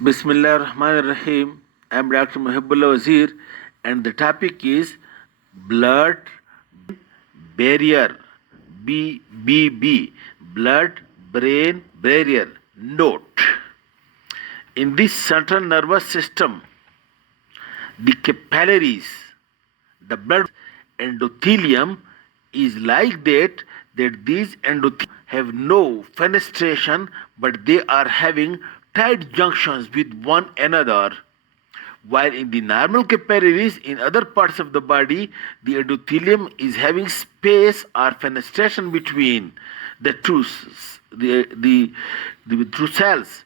Bismillah Rahman Rahim. I am Dr. Mohibullah Wazir, and the topic is blood barrier. BBB. Blood brain barrier. Note. In this central nervous system, the capillaries, the blood endothelium is like that these endothelium have no fenestration, but they are having tight junctions with one another. While in the normal capillaries in other parts of the body, the endothelium is having space or fenestration between the two cells.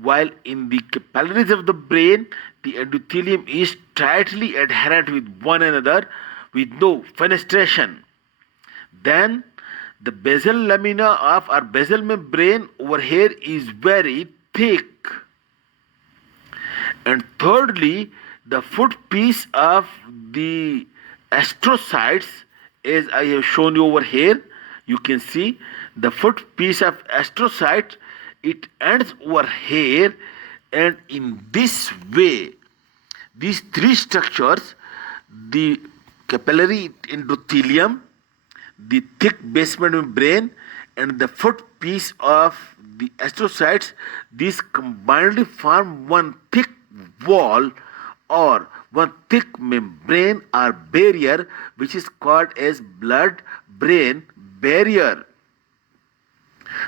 While in the capillaries of the brain, the endothelium is tightly adherent with one another with no fenestration. Then the basal lamina of our basal membrane over here is very thick. And thirdly, the footpiece of the astrocytes, as I have shown you over here, you can see the footpiece of astrocyte, it ends over here, and in this way, these three structures, the capillary endothelium, the thick basement membrane, and the footpiece of the astrocytes, these combinedly form one thick wall or one thick membrane or barrier, which is called as blood-brain barrier.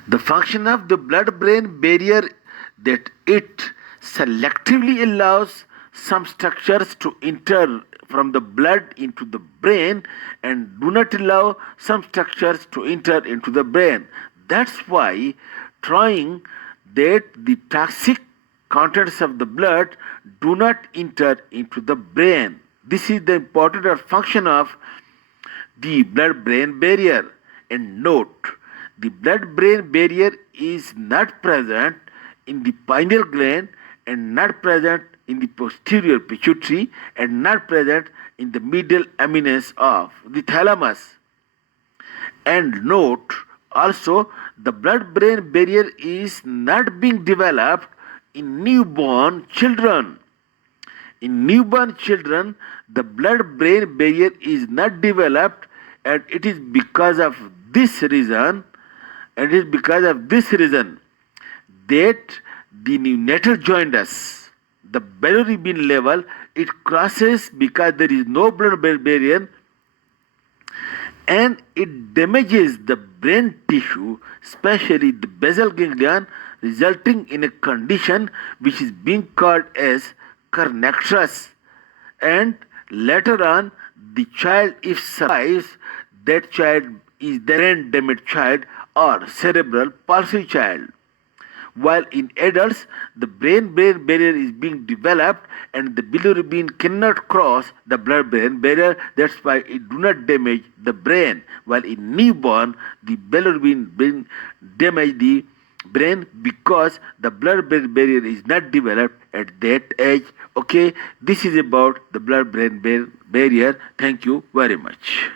The function of the blood-brain barrier that it selectively allows some structures to enter from the blood into the brain and do not allow some structures to enter into the brain. That's why trying that the toxic contents of the blood do not enter into the brain. This is the important function of the blood-brain barrier. And note, the blood-brain barrier is not present in the pineal gland and not present in the posterior pituitary and not present in the medial eminence of the thalamus. And note also, the blood-brain barrier is not being developed in newborn children. In newborn children, the blood-brain barrier is not developed, and it is because of this reason, that the neonatal jaundice, the bilirubin level, it crosses because there is no blood-brain barrier, and it damages the brain tissue, especially the basal ganglion, resulting in a condition which is being called as kernicterus. And later on, the child, if survives, that child is the brain damaged child or cerebral palsy child. While in adults, the brain-brain barrier is being developed and the bilirubin cannot cross the blood-brain barrier. That's why it do not damage the brain. While in newborn, the bilirubin damage the brain because the blood-brain barrier is not developed at that age. Okay, this is about the blood-brain barrier. Thank you very much.